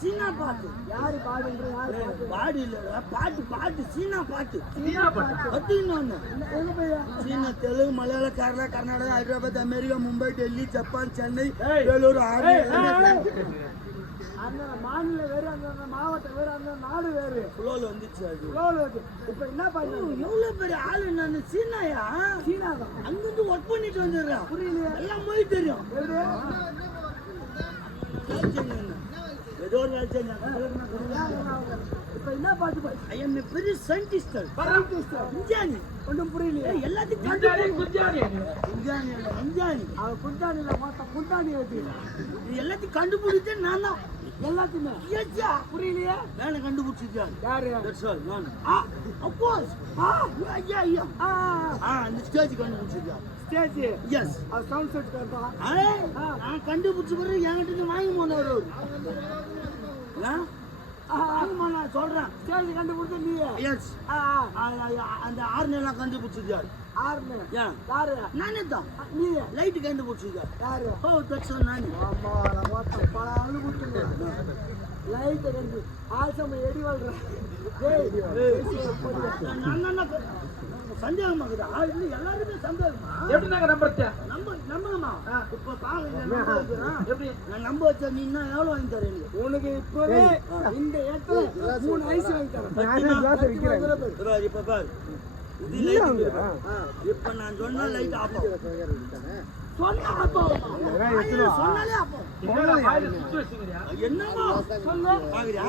சீனா பாட்டு. யாரு பாடுன்ற யாரு பாடு இல்ல, பாட்டு பாட்டு சீனா பாட்டு. சீனா பாட்டு கத்துக்கணும். எங்க போயா? சீனா, தெலுங்கு, மலையாளம், கேரளா, கர்நாடகா, ஹைதராபாத், அமெரிக்கா, மும்பை, டெல்லி, ஜப்பான், சென்னை, வேலூர், ஆறு. அந்த மாநிலம் வேறு, அந்த மாவட்டம் வேறு, அந்த நாடு வேறு. புலோல வந்துச்சு அது. இப்ப என்ன பாட்டு? எவ்வளவு பெரிய ஆளு நான். சீனாயா? சீனா தான். அங்கிருந்து ஒர்க் பண்ணிட்டு வந்துடுறேன். புரியலையா? எல்லாம் மொழி தெரியும். ஏதோ ஒரு இப்ப என்ன பாட்டு பாடு? ஐ எம் பெரிய சயின்டிஸ்ட். விஞ்ஞானி. ஒன்றும் புரியலையே. எல்லாத்தையும் எல்லாத்தையும் கண்டுபிடிச்சே நான் தான். எல்லாத்தையுமே புரியலையா? வேலை கண்டுபிடிச்சிருக்காரு. யாரு? அந்த ஸ்டேஜ் கண்டுபிடிச்சிருக்காரு. ஸ்டேஜ்? எஸ். சவுண்ட் செட் நான் கண்டுபிடிச்ச பிறகு என்கிட்ட வாங்கி போனவர். நான் சொல்றேன். ஸ்டேஜ் கண்டுபிடிச்ச நீ? எஸ். அந்த ஆர்னெல்லாம் கண்டுபிடிச்சிருக்காரு. யாரு? நானே தான். நீ லைட் கண்டுபிடிச்சிருக்காரு. யாரு? ஓ தட்ஸ் நானே. ஆமா, நான் பல அழு கொடுத்துருக்கேன். லைட் கண்டு ஆசம எடி வாழ்றேன். சந்தேகமாக்குதா? எல்லாருமே சந்தேகமா? எப்படினாங்க நம்புறச்சா? நம்புங்கம்மா. இப்ப பாருங்க, நான் நம்ப வச்ச நீ எவ்வளவு வாங்கி தரேன்? உனக்கு இப்பவே இந்த இடத்துல 3 ஐஸ் வாங்கி தரேன். இப்ப பாரு, இப்ப நான் சொன்னா லைட் ஆஃப் ஆகும். சொன்னாலே ஆஃப் என்னமா சொல்லு பாக்குறியா?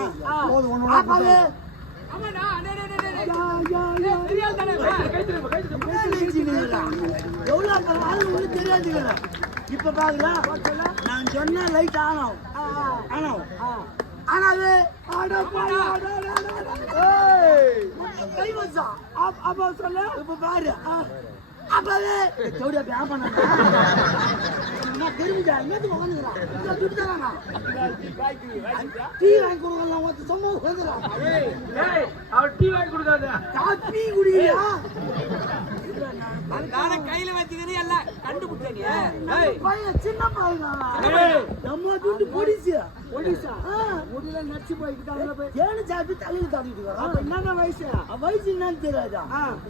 தெரியாது. இப்ப பாக்குறா, நான் சொன்ன லைட் ஆனோம் ஆனோம் ஆனாவே கை வச்சா அப்ப சொல்ல. இப்ப பாரு, அப்பவே தெரிஞ்சா என்னத்துக்கு உட்காந்துக்கிறான். டீ வாங்கி கொடுக்கலாம். சும்மா உட்காந்துறான். டீ வாங்கி கொடுக்காத, காப்பி குடியா? கையில வச்சுக்கிது எல்லாம் கண்டுபிடிச்ச பையன் சின்ன பையன். நம்ம வீட்டு பொடிசா முடியல நச்சு போய்கிட்டாங்க. ஏன்னு சாப்பிட்டு தலையில தாட்டிட்டு வரோம். என்னென்ன வயசு? வயசு என்னன்னு தெரியாதா?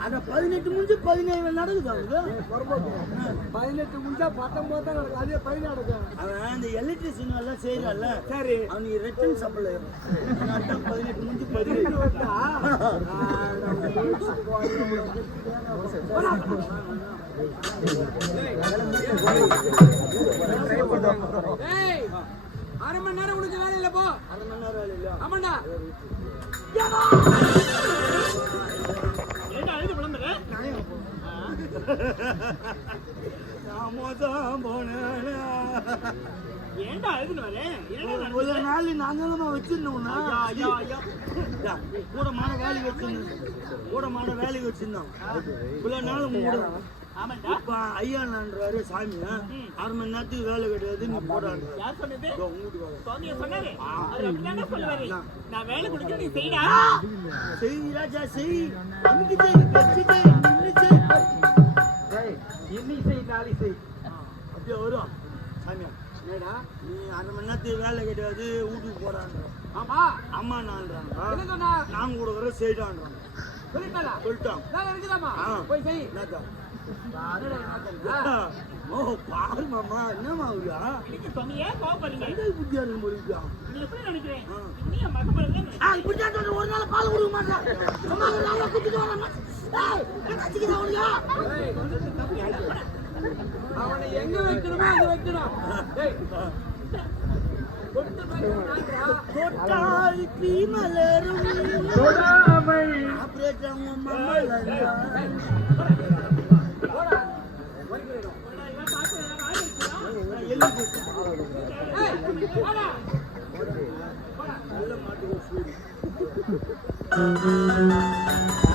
ஆனா 18 முடிஞ்சு 17 நடக்குது. அவனுக்கு 18 முடிஞ்சா 19 தான் நடக்கும். அதே 17 நடக்கும். அவன் இந்த எலக்ட்ரிசியன் எல்லாம் செய்யறான்ல. சரி, அவனுக்கு ரிட்டர்ன் சப்ளை 18 முடிஞ்சு 17 அரை மணி நேரம் உனக்கு வேலை இல்ல. போ. அரை மணி நேரம் வேலை இல்ல. ஆமாண்டா. ஏண்டா அழுதுன்னு வரேன்? ஒரு நாள் நாங்களும் வச்சிருந்தோம்னா கூடமான வேலைக்கு வச்சிருந்தோம். இவ்வளவு நாள் இப்ப ஐயா நான்றாரு சாமி 6 மணி நேரத்துக்கு வேலை கிடையாது, நீ போடாது. ராஜா செய், அப்படியே வரும் சாமியா. நீ 1/2 மணி நேரத்துக்கு வேலை கிடையாது, வீட்டுக்கு போடான்ற. ஆமா அம்மா நான்றாங்க. நாங்க கொடுக்குற செய்டான்றாங்க. சொல்லிட்டான். போய் செய். ஓ பாரு மாமா, என்னமா புத்தியா இருக்கும் போலிருக்கா? ஒரு நாள் பால் கொடுக்க மாட்டான். அவனை எங்க வைக்கணுமோ அங்க வைக்கணும். தொட்டால் தீ மலரும்